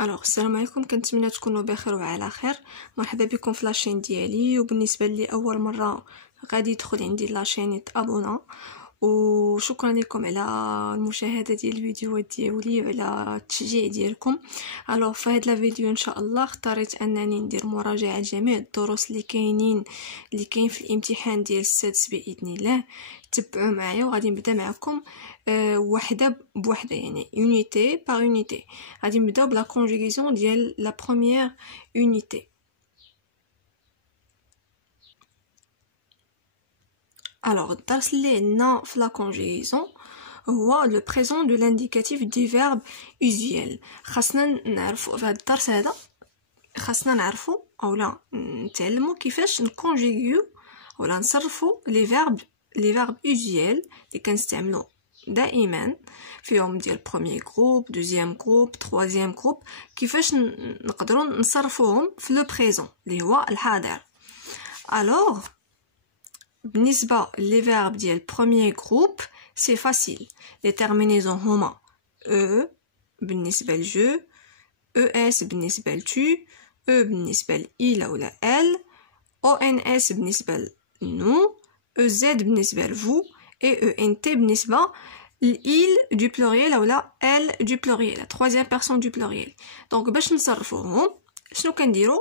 السلام عليكم، كنتمنى تكونوا بخير وعلى خير. مرحبا بكم في لاشين ديالي. وبالنسبه لي اول مره غادي يدخل عندي لاشين يتابونا، وشكرا لكم على المشاهده ديال الفيديوهات ديالي وعلى التشجيع ديالكم. في هذا الفيديو ان شاء الله اختاريت انني ندير مراجعه جميع الدروس اللي كاين في الامتحان ديال السادس باذن الله. تبعوا معايا وغادي نبدا معكم وحده بوحده، يعني يونيتي بار يونيتي. غادي نبداو بلا كونجوغاسيون ديال لا بروميير يونيتي. الدرس اللي عندنا في لا كونجوغاسيون هو لو بريزون دو لانديكاتيف دي فيرب اوزيال. خاصنا نعرفوا في هذا الدرس هذا، خاصنا نعرفوا اولا نتعلموا كيفاش نكونجوغيو ولا نصرفوا لي فيرب اوزيال اللي كنستعملوا دائما فيهم ديال بروميير جروب، دوزيام جروب، تروازيام جروب، كيفاش نقدروا نصرفوهم في لو بريزون اللي هو الحاضر. بالنسبه لي فيرب ديال بروميير جروب سي فاسيل. لي تيرمينيزون هما او بالنسبه لجو، او اس بالنسبه لتو، او بالنسبه لإل ولا ال، او ان اس بالنسبه لنو، او زد بالنسبه لفو، اي او ان تي بالنسبه l'il du pluriel ولا elle du pluriel, la troisième personne du pluriel. Donc باش نصرفوهم شنو كنديرو؟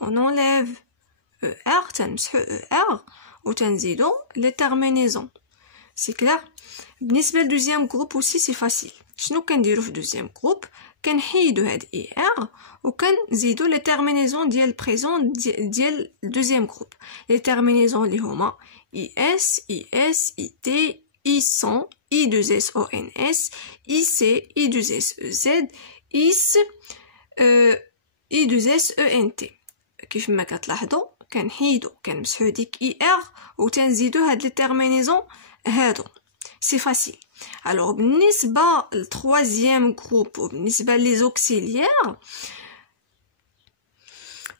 on enlève er، تنمسحو er وتنزيدو les terminaisons. C'est clair. بالنسبه لدوزيام جروب aussi c'est facile. شنو كنديرو في دوزيام جروب؟ كنحيدو هاد er وكنزيدو les terminaisons ديال présent ديال دوزيام جروب. les terminaisons اللي هما is, is, it، I100، I2SONS، IC، I2SEZ، IS، I2SENT. كيف ما كتلاحظوا كنحيدو كنمسحو ديك IR وتنزيدو هاد لي تيرمينيزون هادو. سي فاسيل. بالنسبه للتروازيام جروب وبالنسبه لي زوكسيليير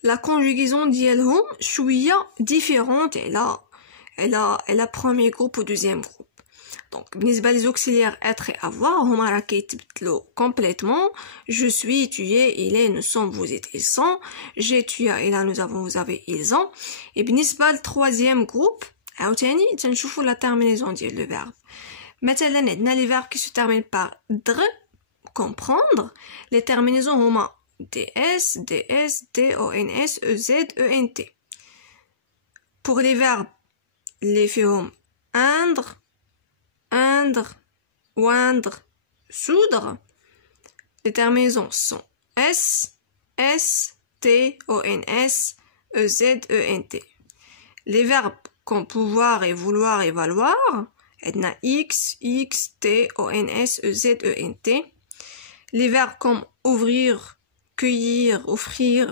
لا كونجوغيزون ديالهم شويه ديفيرونت على بروميير جروب و دوزيام جروب. Donc, بالنسبة les auxiliaires être et avoir, هما راه كيتبدلوا complètement. Je suis, tu es, il est, nous sommes, vous êtes, ils sont. J'ai, tu as, il a, nous avons, vous avez, ils ont. Et بالنسبة للtroisième groupe, عاوتاني تنشوفوا la terminaison ديال le verbe. مثلا عندنا les verbes qui se terminent par dr, comprendre. Les terminaisons هما ds, ds, dons, ez, ent. Pour les verbes les فيهم indre, oindre, soudre, les terminaisons sont s, s, t, ons, ez, ent. Les verbes comme pouvoir et vouloir et valoir, عندنا x, t, ons, ez, ent. Les verbes comme ouvrir, cueillir, offrir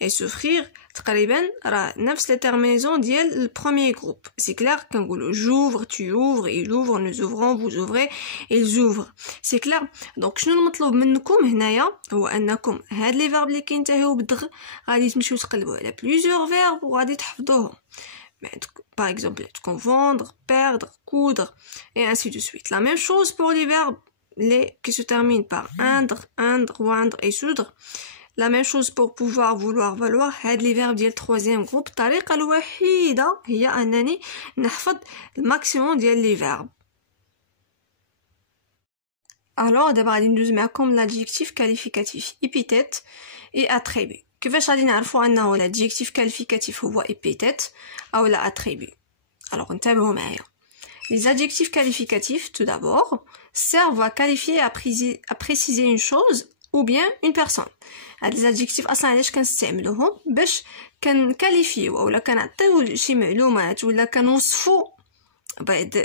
et s'offrir تقريبا راه نفس لي تيرمينيزون ديال البروميير جروب. سي كلير كنقولوا j'ouvre, tu ouvres, il ouvre, nous ouvrons, vous ouvrez, ils ouvrent. سي كلير. دونك شنو المطلوب منكم هنايا هو انكم هاد لي فيرب اللي كينتهيو بالدغ غادي تمشيو تقلبوا على بليزيور فيرب وغادي تحفظوهم. Par exemple, confondre, perdre, coudre et ainsi de suite. La même chose pour les verbes qui se terminent par indre, oindre et soudre. La même chose pour pouvoir, vouloir, valoir. هاد les verbes ديال troisième groupe. الطريقة الوحيدة هي أنني نحفظ الماكسيموم ديال les verbes. دابا غادي ندوز معكم l'adjectif qualificatif épithète et attribut. كيفاش غادي نعرفوا أنه l'adjectif qualificatif هو épithète أو لا attribut؟ انتبهوا معايا. Les adjectifs qualificatifs, tout d'abord, servent à qualifier, à préciser une chose ou bien une personne. هاد الادجيكتيف اصلا علاش كنستعملوهم؟ باش كنكاليفيو اولا كنعطيو شي معلومات ولا كنوصفوا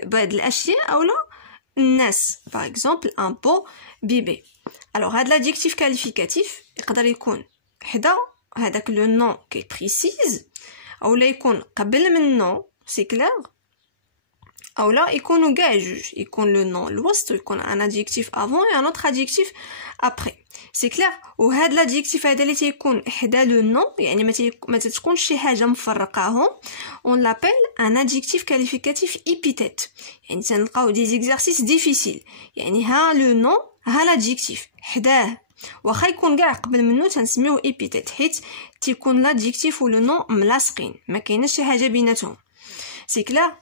بعض الاشياء اولا الناس. باغ اكزومبل ان بو بيبي. هاد الادجيكتيف كاليفيكاتيف يقدر يكون حدا هذاك لو نون كي بريسيز اولا يكون قبل منه سي كلير اولا يكونوا كاع جوج، يكون لو نون الوسط ويكون ان ادجيكتيف افون et un autre adjectif après. سي كلير. وهاد لادجيكتيف هذا اللي تيكون حدا لو نون يعني ما تتكونش شي حاجه مفرقاهم on l'appelle un adjectif qualificatif épithète. يعني تنلقاو دي زيكزارسيس ديفيسيل، يعني ها لو نون ها لادجيكتيف حداه واخا يكون كاع قبل منه تنسميوه ايبيتيت حيت تيكون لادجيكتيف و لو نون ملاصقين ما كايناش شي حاجه بيناتهم سي كلير.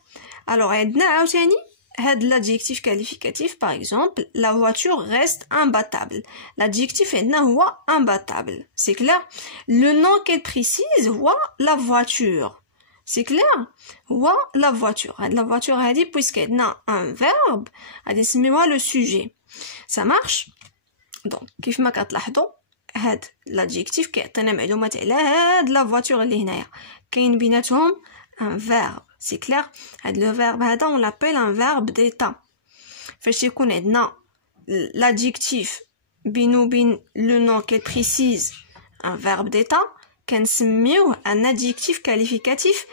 الوغ عندنا عاوتاني هاد l'adjectif qualificatif par exemple la voiture reste imbattable. L'adjectif عندنا هو imbattable. C'est clair? Le nom qu'elle précise هو la voiture. C'est clair? هو la voiture. هاد la voiture هادي puisque عندنا un verbe غادي نسميوها le sujet. Ça marche? Donc كيف ما كتلاحظوا هاد l'adjectif كيعطينا معلومات على هاد la voiture اللي هنايا كاين بيناتهم un verbe. C'est clair? Le verbe هذا on l'appelle un verbe d'état. فاش يكون عندنا l'adjectif بينو بين le nom qu'elle précise un verbe d'état كنسميوه un adjectif qualificatif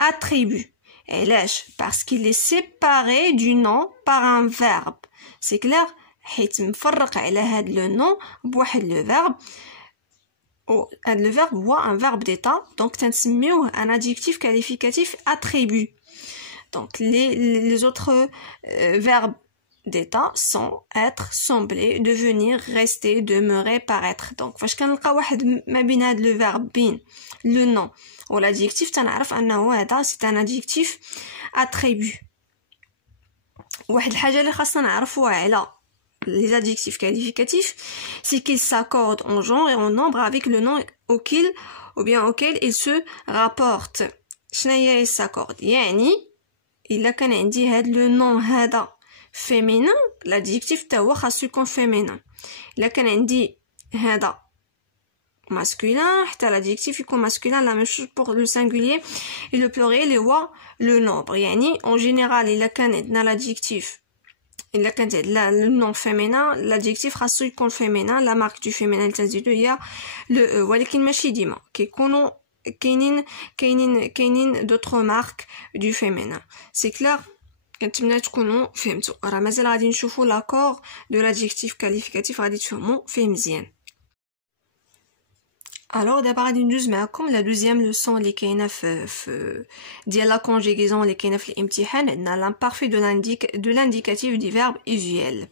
attribut. علاش؟ parce qu'il est séparé du nom par un verbe. C'est clair? حيت مفرق على هاد le nom بواحد le verbe. Le verbe هو un verbe d'état, donc تنسميوه un adjectif qualificatif attribut. Donc les autres verbes d'état sont être, sembler, devenir, rester, demeurer, paraître. Donc فاش كنلقى واحد ما بين هاد le verbe بين le nom و l'adjectif تنعرف انه هذا c'est un adjectif attribut. واحد الحاجه اللي خاصنا نعرفوها على les adjectifs qualificatifs, c'est qu'ils s'accordent en genre et en nombre avec le nom auquel ils se rapportent. شناهي ils s'accordent؟ يعني إلا كان عندي هاد le nom هذا féminin, l'adjectif تا هو خاصو يكون féminin. إلا كان عندي هذا masculin, حتى l'adjectif يكون masculin. La même chose pour le singulier et le pluriel هو le nombre. يعني en général إلا كان عندنا l'adjectif إلا كانت le nom féminin l'adjectif خاصو يكون féminin. la marque du féminin اللي تنزيدو هي le e. ولكن ماشي ديما كيكونوا كاينين d'autres marques du féminin. c'est clair؟ كنتمنى تكونوا فهمتوا. راه مازال غادي نشوفوا l'accord de l'adjectif qualificatif غادي تفهموا فيه مزيان. Alors d'abord غادي ندوز معكم la deuxième leçon اللي كاينه في ديال la conjugaison اللي كاينه في الامتحان. عندنا l'imparfait de l'indicatif du verbe usuel.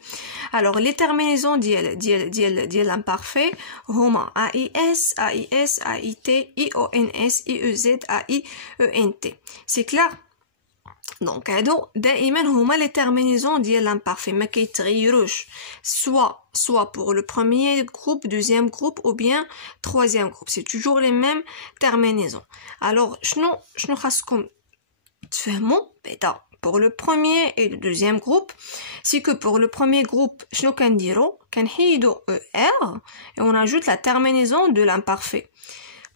Alors les terminaisons ديال l'imparfait هما AIS, AIS, AIT, IONS, IEZ, AIENT. C'est clair؟ دونك هادو دائما هما لي terminaisons ديال l'imparfait ما كيتغيروش soit pour le premier groupe, deuxième groupe ou bien troisième groupe. C'est toujours les mêmes terminaisons. Alors شنو خاصكم تفهموا بعدا pour le premier et le deuxième groupe, c'est que pour le premier groupe شنو كنديرو كنحيدو er et on ajoute la terminaison de l'imparfait.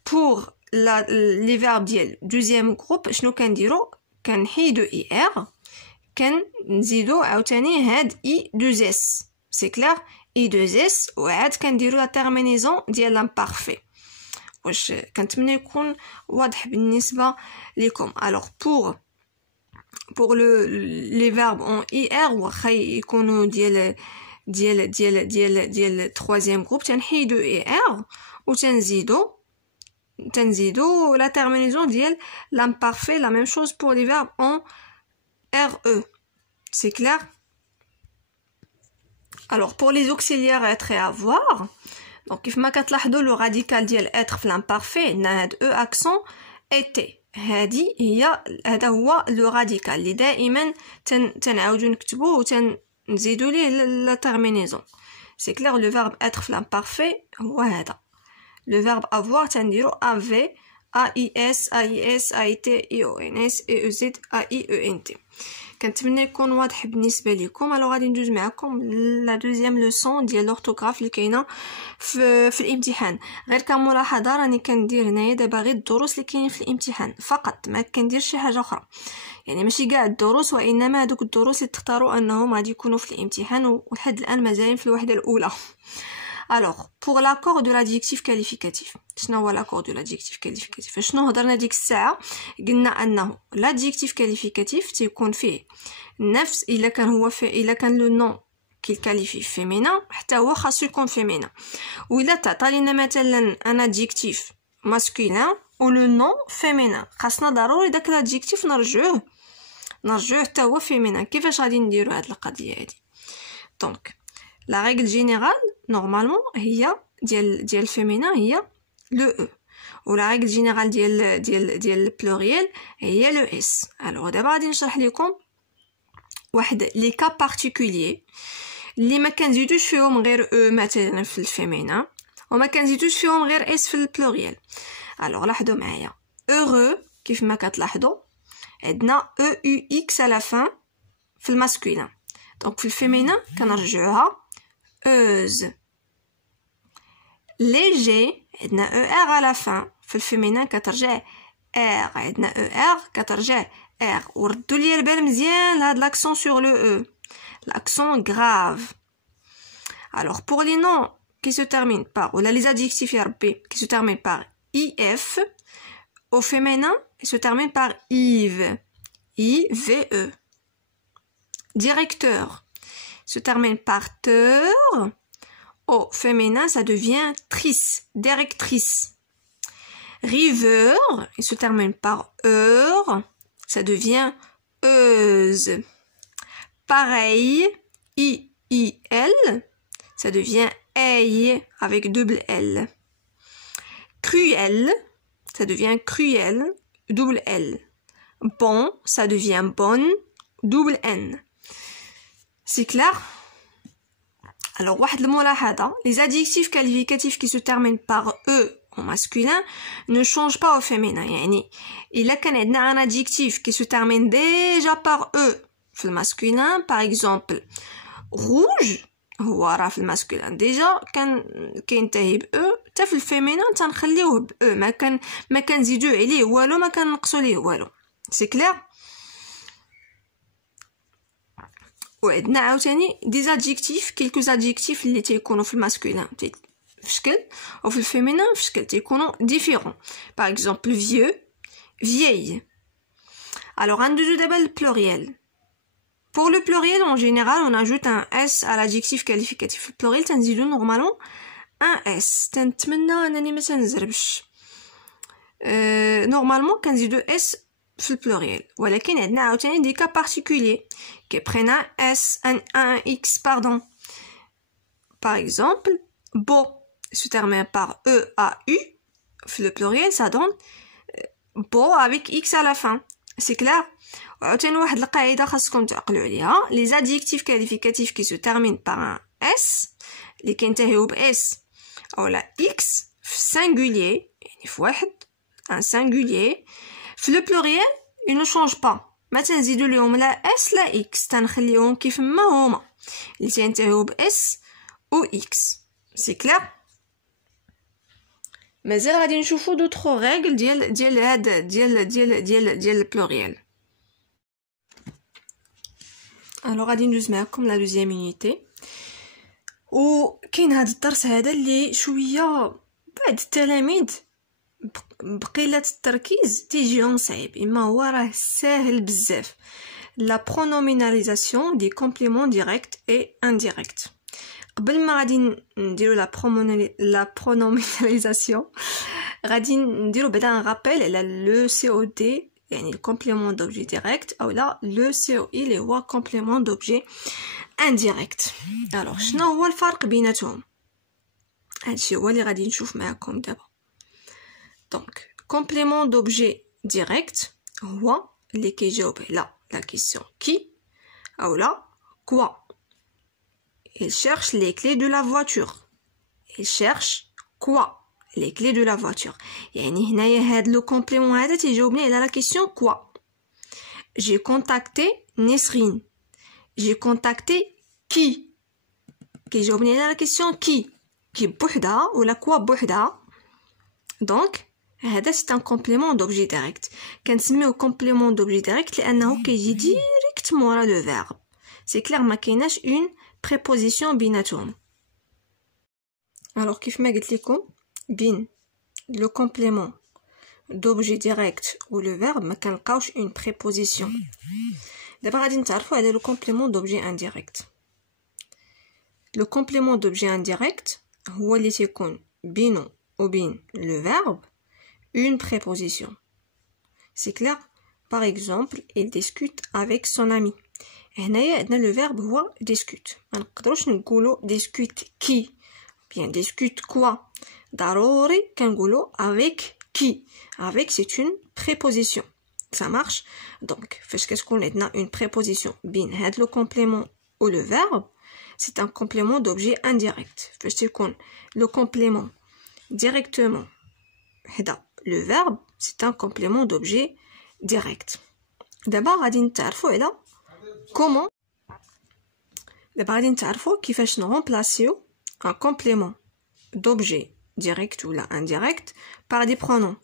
Pour les verbes ديال deuxième groupe شنو كنديرو كنحيدو er كنزيدو عاوتاني هاد i2s. c'est clair؟ i2s وعاد كنديرو لا terminaison ديال l'imparfait. واش كنتمنى يكون واضح بالنسبه لكم. alors pour les verbes en ir واخا يكونوا ديال troisième groupe تنحيدو er وتنزيدو la terminaison ديال l'imparfait. la même chose pour les verbes en re. c'est clair? Alors pour les auxiliaires être et avoir, donc كيف ما كتلاحظوا le radical ديال être في l'imparfait عندنا هاد e accent était. هذا هو le radical اللي دائما تنعاودو نكتبوه وتنزيدو ليه la terminaison. c'est clair? le verbe être في l'imparfait هو هذا. le verbe avoir تنديرو avait, AIS, AIS, AIT, IONS, EEZ, AIENT. كنتمنى يكون واضح بالنسبه لكم. الو غادي ندوز معكم لا دوزيام لوسون ديال لورتوغراف اللي كاينه في الامتحان. غير كملاحظه راني كندير هنايا دابا غير الدروس اللي كاينين في الامتحان فقط، ما كندير شي حاجه اخرى. يعني ماشي كاع الدروس وانما هذوك الدروس اللي تختاروا انهم غادي يكونوا في الامتحان ولحد الان مازالين في الوحده الاولى. Alors, pour l'accord de l'adjectif qualificatif, شنو هو l'accord de l'adjectif qualificatif؟ شنو هضرنا ديك الساعه؟ قلنا انه l'adjectif qualificatif تيكون فيه نفس الا كان لو نون كي كاليفي فيمينا حتى هو خاصو يكون فيمينا. وإلا تعطى لنا مثلا ان adjectif masculin و لو نون فيمينا خاصنا ضروري داك l'adjectif نرجعوه حتى هو فيمينا. كيفاش غادي نديرو هاد القضيه هادي؟ دونك la règle générale normalement هي ديال féminin هي le e و la règle générale ديال pluriel هي le s. alors دابا غادي نشرح لكم واحد لي كا بارتيكولير اللي ما كنزيدوش فيهم غير e مثلا في الفيمينا وما كنزيدوش فيهم غير s في البلوريال. alors لاحظوا معايا heureux كيف ما كتلاحظوا عندنا e u x à la fin في الماسكولين. دونك في الفيمينا كنرجعوها euse. léger عندنا er à la fin في الفيمينا كترجع r. عندنا er كترجع r. وردوا لي البال مزيان لهاد l'accent sur le e, l'accent grave. alors pour les noms qui se terminent par ou les adjectifs يا ربي qui se terminent par if au féminin ils se terminent par ive, ive. directeur se termine par teur. Au féminin, ça devient trice, directrice. Riveur, il se termine par heure, ça devient euse. Pareil, i-i-l, ça devient eille avec double L. Cruel, ça devient cruel, double L. Bon, ça devient bonne, double N. C'est clair? Alors, واحد الملاحظة, les adjectifs qualificatifs qui se terminent par e au masculin ne changent pas au féminin. يعني إلا كان عندنا un adjectif qui se termine déjà par e في الماسكولين, par exemple rouge, هو راه في الماسكولين déjà كان كينتهي ب e, حتى في الفيمينين تنخليوه ب e, ما كنزيدو عليه والو, ما كنقصو ليه والو. c'est clair? وعندنا عاوتاني دي زادجيكتيف كيلكو زادجيكتيف اللي تيكونوا في الماسكولين في شكل وفي الفيمينين في شكل تيكونوا ديفيرون. باغ اكزومبل vieux, vieille. alors un de d'abord le pluriel. pour le pluriel en général on ajoute un s à l'adjectif qualificatif. le pluriel تنزيدو normalement un s. تنتمنى انني ما تنزربش. normalement كنزيدو s في البلوريال, ولكن عندنا عاوتاني دي كا بارتيكولير كيبرين ان اس ان اكس باردون. par exemple beau se termine par e a u في le pluriel ça donne beau avec x à la fin. c'est clair? وعاوتاني واحد القاعده خاصكم تعقلوا عليها, les adjectifs qualificatifs qui se terminent par un s اللي كينتهيو ب s اولا x في singulier يعني في واحد un singulier في لو بلوريال ils ne changent pas. ما تنزيدو ليهم لا s لا x, تنخليهم كيف ما هما اللي تنتهيو ب s و x. c'est clair? مازال غادي نشوفو دوطخ ريغل ديال هاد ديال البلوريال. alors غادي ندوز معكم لا دوزيام يونيتي. وكاين هاد الدرس هذا اللي شويه بعض التلاميذ بقلة التركيز تيجيهم صعيب, اما هو راه ساهل بزاف. la pronominalisation des compléments directs et indirects. قبل ما غادي نديرو لا pronominalisation غادي نديرو بعدا un rappel على le COD يعني le complément d'objet direct او لا le COI اللي هو complément d'objet indirect. alors شنو هو الفرق بيناتهم؟ هادشي هو اللي غادي نشوف معكم دابا. donc complément d'objet direct هو اللي كيجاوب على la question qui ou là quoi. il cherche les clés de la voiture. il cherche quoi? les clés de la voiture. يعني هنايا هاد لو كومبليمون هذا تيجاوبني على la question quoi. j'ai contacté Nesrine. j'ai contacté qui كيجاوبني على la question qui بوحدها ولا quoi بوحدها. donc هذا c'est un complément d'objet direct. كنسميوه complément d'objet direct لانه كيجي ديريكت مورا لو verbe. c'est clair, ما كايناش une préposition بيناتهم. alors كيف ما قلت لكم بين le complément d'objet direct ou le verbe ما كنلقاوش une préposition. دابا غادي نتعرفوا على le complément d'objet indirect. le complément d'objet indirect هو اللي تيكون بينو وبين le verbe une préposition. c'est clair? par exemple il discute avec son ami. هنايا عندنا le verbe هو discute. ما نقدروش نقولوا discute qui Bien, discute quoi? ضروري كنقولو avec qui. Avec, c'est une préposition. Ça marche? Donc, qu'est-ce qu'on a une préposition? Bien, le complément ou le verbe, c'est un complément d'objet indirect. Le complément directement. Le verbe, c'est un complément d'objet direct. D'abord, comment? D'abord, كيفاش remplacer un complément d'objet direct ou indirect par des pronoms.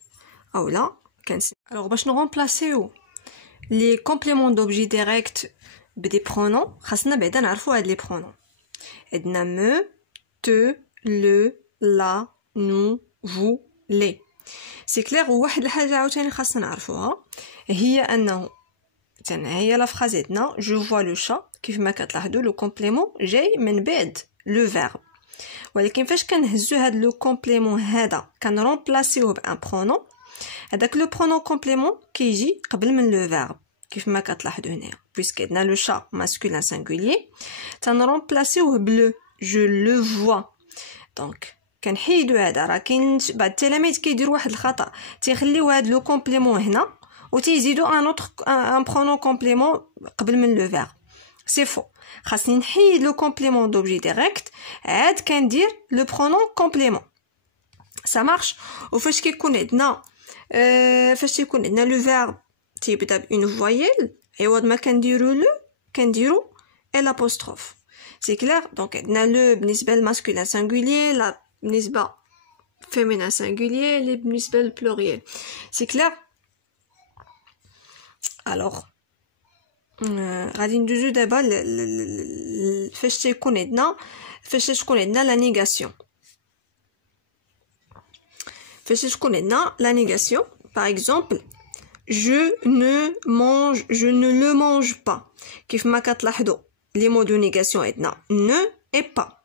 Alors, باش نرمبلاسيو les compléments d'objet direct des pronoms, خاصنا بعدا نعرفو هاد les pronoms. عندنا me, te, le, la, nous, vous, les. C'est clair. وواحد الحاجة عاوتاني خاصنا نعرفوها هي أنه هي لا فراز عندنا je vois le chat كيف ما كتلاحظوا لو كومبليمون جاي من بعد لو فيرب ولكن فاش كنهزو هاد لو كومبليمون هذا كنرومبلاسيوه بان برونون هذاك لو برونون كومبليمون كيجي قبل من لو فيرب كيف ما كتلاحظوا هنا puisque عندنا لو chat masculin singulier تنرومبلاسيوه بلو je le vois donc كنحيدو هذا راه كاين بعض التلاميذ كيديروا واحد الخطا تيخليو هاد لو كومبليمون هنا وتيزيدو ان برونون كومبليمون قبل من لو فيرب سي فو خاصني نحيد لو كومبليمون دوبجي ديريكت عاد كندير لو برونون كومبليمون ça marche وفاش كيكون عندنا لو فيرب تيبدا بون فويل عوض ما كنديرو الابوستروف سي كلير دونك عندنا لو بالنسبه للماسكولين سانغولير لا بالنسبه féminin singulier les بالنسبه للبلوريال سي كلير alors غادي ندوزو دابا فاش تكون عندنا لا نيغاسيون par exemple je ne le mange pas كيف ما كتلاحظوا les mots de négation عندنا ne et pas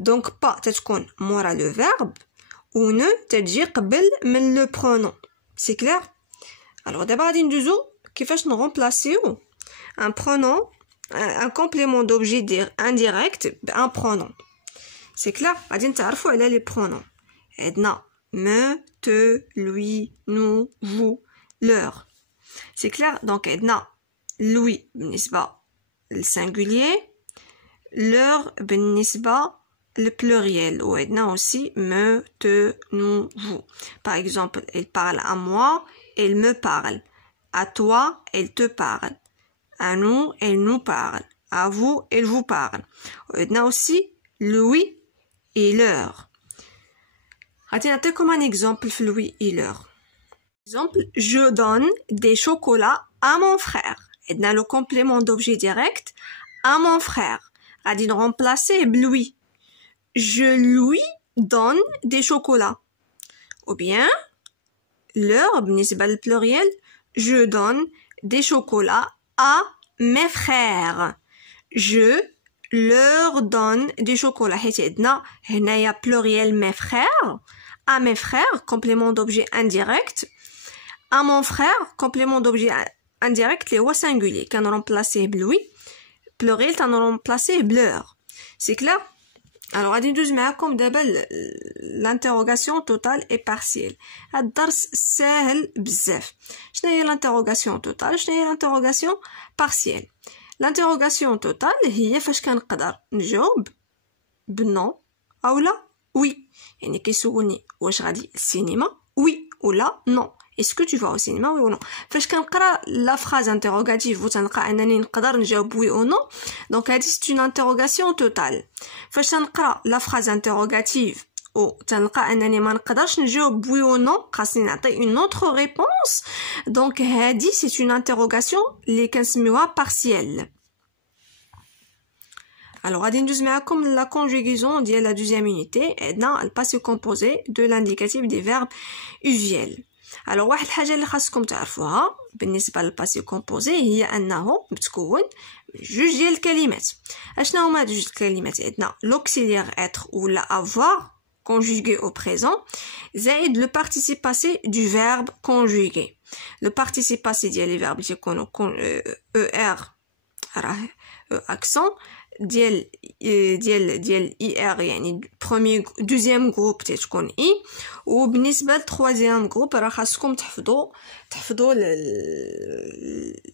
donc pas تتكون مورا le verbe ou ne تجي قبل من le pronom c'est clair alors دابا غادي ندوزو كيفاش نرومبلاسيو un pronom un complément d'objet indirect بان pronom c'est clair غادي نتعرفوا على les pronoms عندنا me te lui nous vous leur c'est clair donc عندنا lui بالنسبه للسنجولير leur بالنسبه للpluriel وعندنا aussi me te nous vous par exemple elle parle à moi elle me parle à toi elle te parle à nous elle nous parle à vous elle vous parle وعندنا aussi lui et leur غادي نعطيكم un exemple في lui et leur exemple je donne des chocolats à mon frère عندنا le complément d'objet direct à mon frère غادي نرمبلاسيه بلوي je lui donne des chocolats ou bien leur بالنسبة للpluriel je donne des chocolats à mes frères je leur donne des chocolats حيت عندنا هنايا pluriel mes frères à mes frères complément d'objet indirect à mon frère complément d'objet indirect اللي هو singulier كنرمبلاسيه بلوي pluriel كنرمبلاسيه بلور c'est clair alors غادي ندوز معكم دابا l'interrogation totale et partielle هاد الدرس ساهل بزاف شنو هي l'interrogation totale شنو هي l'interrogation partielle l'interrogation totale هي فاش كنقدر نجاوب بنو او لا وي يعني كيسولني واش غادي السينما وي ولا نو est-ce que tu vas au cinéma oui ou non فاش كنقرا la phrase interrogative وتنلقى انني نقدر نجاوب oui ou non donc هذه c'est une interrogation totale فاش تنقرا la phrase interrogative او تنلقى انني ما نقدرش نجاوب oui ou non خاصني نعطي une autre réponse donc هذه c'est une interrogation اللي كنسميوها partielle alors غادي ندوز معكم la conjugaison ديال la deuxième unité عندنا le passé composé de l'indicatif des verbes usuels alors واحد الحاجه اللي خاصكم تعرفوها بالنسبه للباسي كومبوزي هي انه بتكون جوج ديال الكلمات اشنا هما هاد جوج الكلمات عندنا l'auxiliaire être ولا avoir conjugué au présent زائد le participe passé du verbe conjugué le participe passé ديال les verbes تيكونوا er راه accent ديال IR يعني premier deuxième groupe تكون I وبالنسبة للtroisième groupe راه خاصكم تحفظوا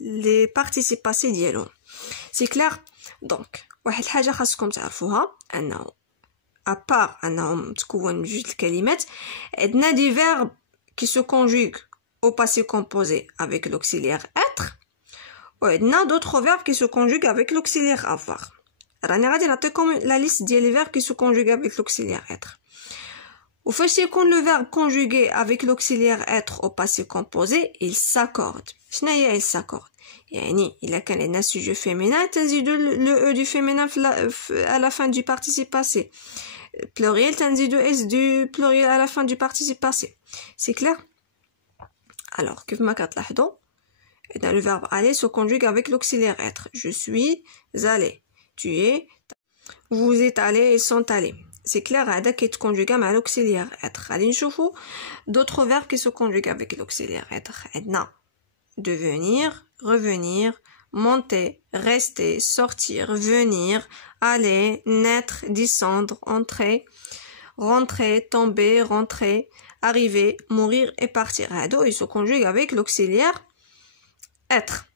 les participes passés ديالهم. سي كلير. دونك واحد الحاجة خاصكم تعرفوها أنه أبار أنهم تكون من جوج الكلمات عندنا دي فيرب qui se conjuguent au passé composé avec l'auxiliaire être وعندنا d'autres verbes qui se conjuguent avec l'auxiliaire avoir. راني غادي نعطيكم لا ليست ديال لي verbes qui se conjuguent avec l'auxiliaire être. وفاش يكون le verbe conjugué avec l'auxiliaire être au passé composé il s'accorde. شنو هي il s'accorde؟ يعني إلا كان عندنا sujet féminin تنزيدو le e du féminin à la fin du participe passé. Pluriel تنزيدو s du pluriel à la fin du participe passé. C'est clair? Alors كيف ما كتلاحظوا عندنا le verbe aller se conjugue avec l'auxiliaire être. Je suis allé, tu es, vous êtes allés, ils sont allés. C'est clair, هذا كيتكونجوغا مع l'auxiliaire être. غادي نشوفوا d'autres verbes qui se conjuguent avec l'auxiliaire être. عندنا devenir, revenir, monter, rester, sortir, venir, aller, naître, descendre, entrer, rentrer, tomber, rentrer, arriver, mourir et partir. هادو ils se conjuguent avec l'auxiliaire être.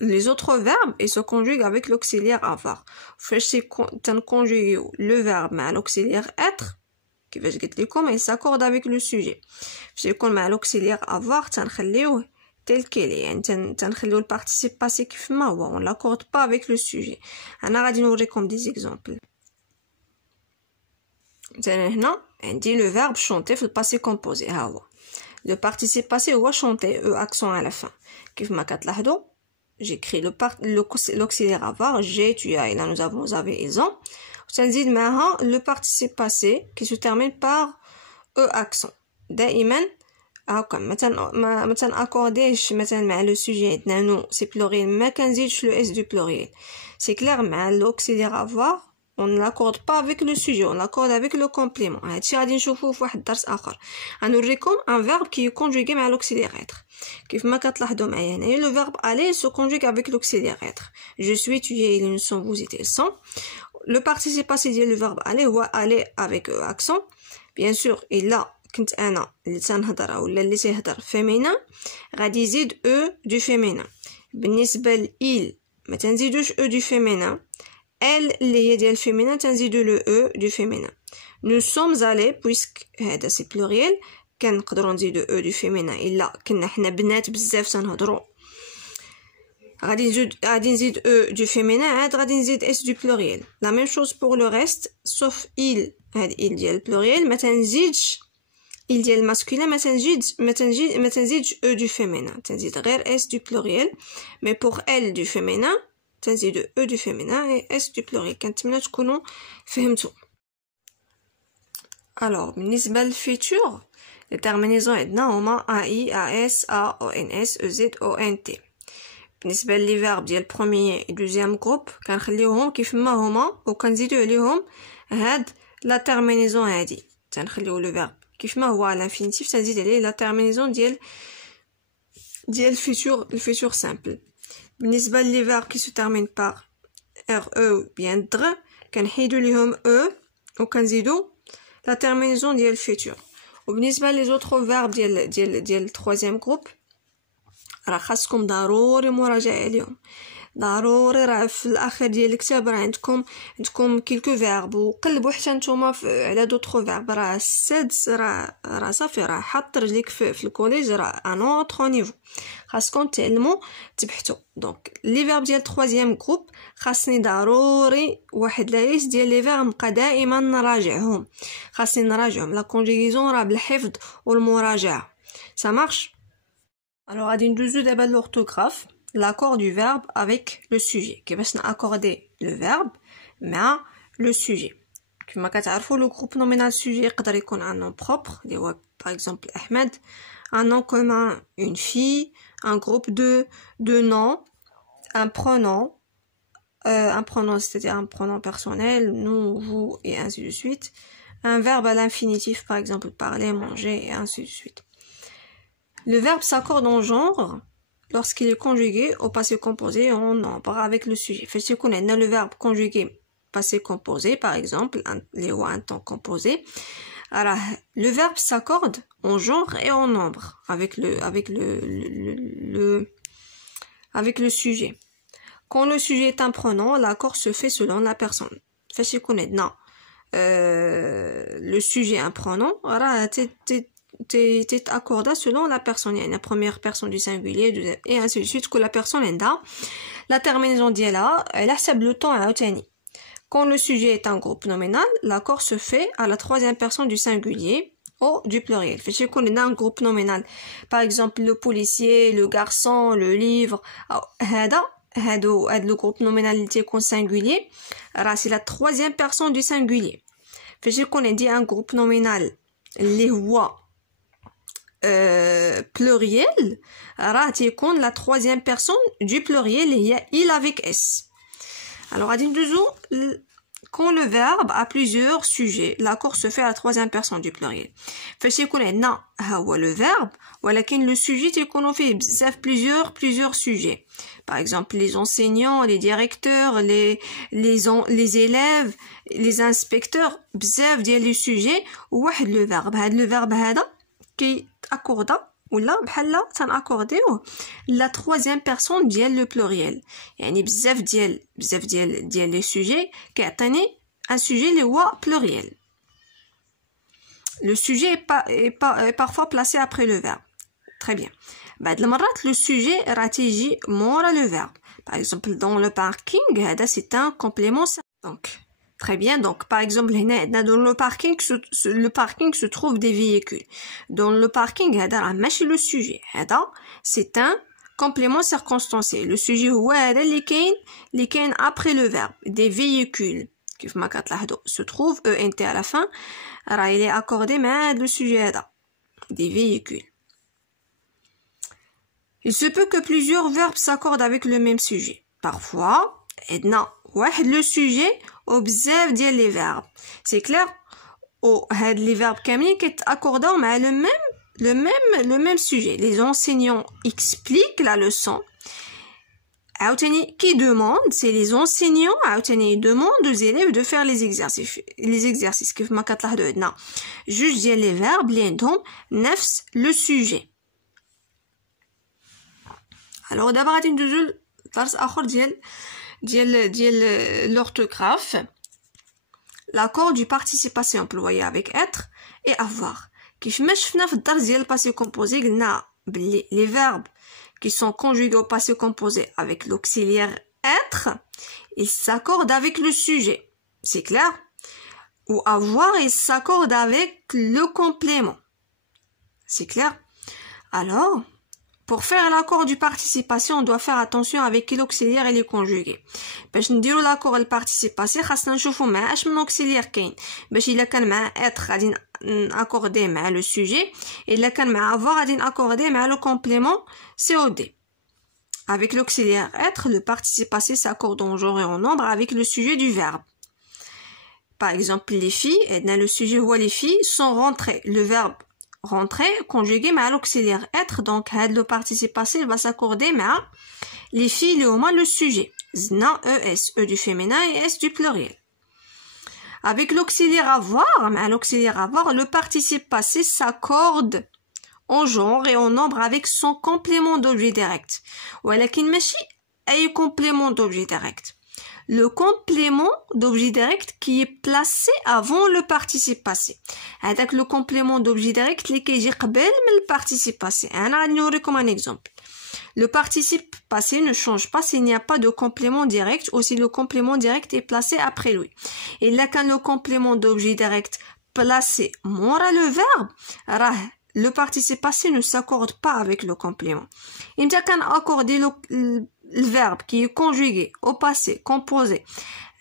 Les autres verbes ils se conjuguent avec l'auxiliaire avoir. فاش تنكونجوغيو le verbe مع l'auxiliaire être كيفاش قلت لكم il s'accorde avec le sujet. فاش يكون مع l'auxiliaire avoir تنخليوه tel qu'il est يعني تنخليو الparticipe passé كيف ما هو on l'accorde pas avec le sujet. انا غادي نوريكم des exemples. مثلا هنا عندي le verbe chanter في الباسي composé ها هو. le participe passé هو chanter e accent à la fin. كيف ما كتلاحظوا j'écris l'auxiliaire avoir j'ai, tu as et là nous avons vous avez ils ont. وتنزيد معها le participe passé qui se termine par e accent. دائما هاكا ما تنأكورديش مثلا مع لو سوجي عندنا نو سي بلوريل ما كنزيدش لو اس دو بلوريل. سي كلير مع l'auxiliaire avoir on ne l'accorde pas avec le sujet on l'accorde avec le complément. هادشي غادي نشوفوه في واحد الدرس اخر. غنوريكم un verbe qui est conjugué مع l'auxiliaire être. كيف ما كتلاحظوا معايا هنايا le verbe aller se conjugue avec l'auxiliaire être. je suis, tu es, ils sont, vous êtes, ils sont. le participe passé ديال le verbe aller هو aller avec accent. bien sûr إلا كنت انا اللي تنهضر ولا اللي تيهضر féminin غادي يزيد e du féminin. بالنسبه ل il ما تنزيدوش e du féminin. elle اللي هي ديال féminin تنزيدو le e du féminin. nous sommes allés puisque هذا سي pluriel كنقدروا نزيدو e du féminin الا كنا حنا بنات بزاف تنهضروا غادي نزيد e du féminin عاد غادي نزيد s du pluriel. la même chose pour le reste sauf il هاد il ديال pluriel ما تنزيدش il ديال masculin ما تنزيدش e du féminin تنزيد غير s du pluriel. mais pour elle du féminin تنزيد e du féminin et s du pluriel. كنتمنى تكونوا فهمتوا. alors بالنسبه للفيتور les terminaisons عندنا هما ai, as, a, ons, ez, ont. بالنسبه لي فيرب ديال premier et deuxième groupe كنخليوهم كيف ما هما وكنزيدو عليهم هاد لا terminaison هادي. تنخليو لو فيرب كيف ما هو l'infinitif تنزيد عليه لا terminaison ديال الفيتور simple. بالنسبه لي فيرب qui se terminent par re bien dr كنحيدو ليهم e وكنزيدو لا terminaison ديال الفيتور. وبالنسبه لي زوتر فيرب ديال الترويزيام جروب راه خاصكم ضروري مراجعه عليهم. ضروري راه في الاخر ديال الكتاب راه عندكم كيلكو فيرب وقلبوا حتى نتوما على دوطخ فيرب. راه السادس راه صافي راه حط رجليك في الكوليج راه ان اوتر نيفو. خاصكم تعلموا تبحثوا. دونك لي فيرب ديال الترويزيام جروب خاصني ضروري واحد لا ليست ديال لي فيرب نبقى دائما نراجعهم. خاصني نراجعهم. لا كونجيغيزون راه بالحفظ والمراجعه ça marche. alors غادي ندوزو دابا l'orthographe l'accord du verbe avec le sujet. كيفاش نaccorder le verbe مع le sujet. كما كتعرفوا le groupe nominal sujet يقدر يكون un nom propre اللي هو par exemple Ahmed, un nom commun une fille, un groupe de noms, un pronom c'est-à-dire un pronom personnel, nous, vous et ainsi de suite, un verbe à l'infinitif par exemple parler, manger et ainsi de suite. Le verbe s'accorde en genre lorsqu'il est conjugué au passé composé en nombre avec le sujet. Fait qu'on a le verbe conjugué passé composé, par exemple, un temps composé. Alors, le verbe s'accorde en genre et en nombre avec le sujet. Quand le sujet est un pronom, l'accord se fait selon la personne. Fait qu'on est non. Le sujet un pronom, alors t'es accordé selon la personne. Il y a la première personne du singulier et ainsi de suite que la personne est là. La terminaison dit là, elle accepte le temps à obtenir. Quand le sujet est un groupe nominal, l'accord se fait à la troisième personne du singulier ou du pluriel. Fait qu'on est dans un groupe nominal. Par exemple, le policier, le garçon, le livre. Le groupe nominal qui est singulier. C'est la troisième personne du singulier. Fait qu'on est dit un groupe nominal. Les voix pluriel. C'est la troisième personne du pluriel. Il avec S. Alors, quand le verbe a plusieurs sujets, l'accord se fait à la troisième personne du pluriel. Fait qu'on est non, le verbe, ولكن le sujet, c'est qu'on fait plusieurs sujets. Par exemple, les enseignants, les directeurs, les élèves, les inspecteurs, bzaf ديال les sujets, واحد le verbe. Le verbe هذا qui accorde ولا بحال تنأكورديوه la troisième personne ديال le pluriel. يعني بزاف ديال les sujets كيعطيني un sujet اللي هو pluriel. Le sujet est parfois placé après le verbe. Très bien. بعد المرات le sujet راه تيجي مورا le verbe. Par exemple, dans le parking, هذا c'est un complément. Donc, très bien. Donc, par exemple, dans le parking se trouvent des véhicules. Dans le parking, le sujet. C'est un complément circonstancié. Le sujet, les كاين après le verbe. Des véhicules. كيف ما كتلاحظوا se trouve ENT à la fin. Il est accordé مع le sujet. Des véhicules. Il se peut que plusieurs verbes s'accordent avec le même sujet. Parfois, le sujet au bzaf ديال les verbes. C'est clair? Les verbes كاملين كيتاكورداو مع le même sujet. Les enseignants expliquent la leçon. Qui demande, c'est les enseignants demandent aux élèves de faire les exercices. كيف ما كتلاحظوا عندنا جوج ديال les verbes اللي عندهم نفس le sujet. Alors d'abord غادي ندوزو لدرس اخر ديال l'orthographe. L'accord du participe passé employé avec être et avoir. كيف ما شفنا في الدرس ديال passé composé قلنا بلي les verbes qui sont conjugués au passé composé avec l'auxiliaire être, ils s'accordent avec le sujet. C'est clair? Ou avoir, ils s'accordent avec le complément. C'est clair? Alors, pour faire l'accord du participe passé, on doit faire attention avec l'auxiliaire et les conjugués. باش نديرو l'accord du participe passé, خاصنا نشوفو مع اش من auxiliaire كاين. باش إلا كان مع être غادي accorder مع le sujet, et إلا كان مع avoir غادي accorder مع le complément COD. Avec l'auxiliaire être, le participe passé s'accorde en genre et en nombre avec le sujet du verbe. Par exemple, les filles, le sujet ou les filles sont rentrées. Le verbe rentrer conjugué مع l'auxiliaire être, donc le participe passé va s'accorder مع les filles au moins le sujet. Zna, ES, E du féminin et S du pluriel. Avec l'auxiliaire avoir, le participe passé s'accorde en genre et en nombre avec son complément d'objet direct. ولكن ماشي أي complément d'objet direct. Le complément d'objet direct qui est placé avant le participe passé. Avec le complément d'objet direct اللي كيجي قبل من le participe passé. أنا غادي نوريكم un exemple. Le participe passé ne change pas s'il n'y a pas de complément direct ou si le complément direct est placé après lui. Et là, quand le complément d'objet direct placé mora le verbe, le participe passé ne s'accorde pas avec le complément. Il quand accorder le verbe qui est conjugué au passé composé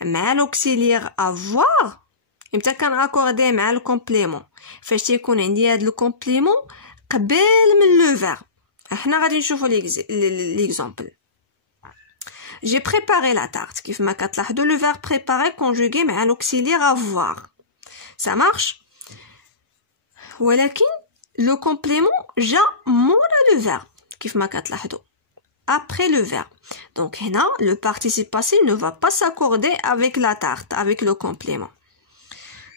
مع l'auxiliaire avoir, il quand accorder مع le complément. فاش يكون عندي هذا le complément قبل من le verbe. احنا غادي نشوفوا l'exemple. J'ai préparé la tarte. كيف ما كتلاحظوا le verbe préparer conjugué مع l'auxiliaire avoir. Ça marche? ولكن le complément جا مورا le verbe. كيف ما كتلاحظوا après le verbe. Donc هنا le participe passé ne va pas s'accorder avec la tarte, avec le complément.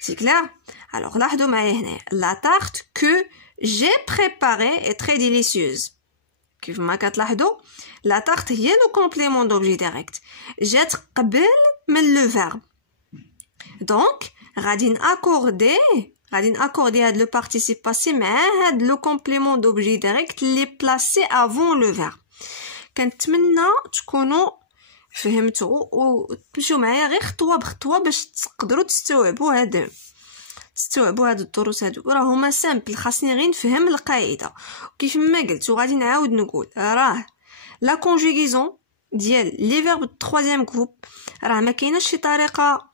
C'est clair? Alors لاحظوا معايا هنا la tarte que j'ai préparée est très délicieuse. كيف ما كتلاحظوا la tarte هي le complément d'objet direct. جات قبل من le verbe. Donc غادي ناكوردي هاد le participe passé مع هاد le complément d'objet direct اللي placé avant le verbe. كنتمنى تكونوا فهمتوا وتمشوا معايا غير خطوه بخطوه باش تقدروا تستوعبوا هاد الدروس هادو راه هما سامبل. خاصني غير نفهم القاعده كيف ما قلت وغادي نعاود نقول راه لا كونجوغيزون ديال لي فيرب الترويزيام جروب راه ما كايناش شي طريقه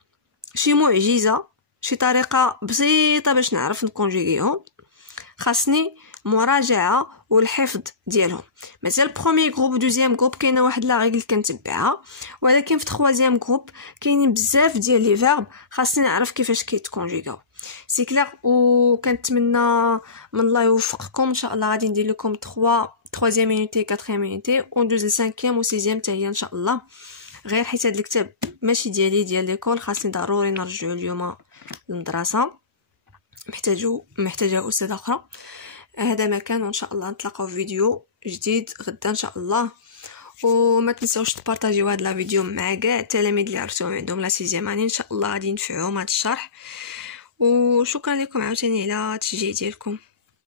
شي معجزه شي طريقه بسيطه باش نعرف نكونجوغيهم. خاصني مراجعه والحفظ ديالهم. مثلا بروميير جروب ودوزيام جروب كاينه واحد لا ريغل كنتبعها ولكن في تخوازيام جروب كاينين بزاف ديال لي فيرب خاصني نعرف كيفاش كيتكونجوغاو. سي كلير وكنتمنى من الله يوفقكم ان شاء الله. غادي ندير لكم 3 يونيتي 4 يونيتي وندوز ل 5 و 6 حتى هي ان شاء الله. غير حيت هذا الكتاب ماشي ديالي ديال ليكول خاصني ضروري نرجعو اليوم للمدرسه محتاجه استاذه اخرى. هذا ما كان وان شاء الله نتلاقاو في فيديو جديد غدا ان شاء الله. وما تنساوش تبارطاجيو هذا الفيديو مع كاع التلاميذ اللي عرفتوهم عندهم لا سيزيام اني ان شاء الله غادي ينفعهم هذا الشرح. وشكرا لكم عاوتاني على التشجيع ديالكم.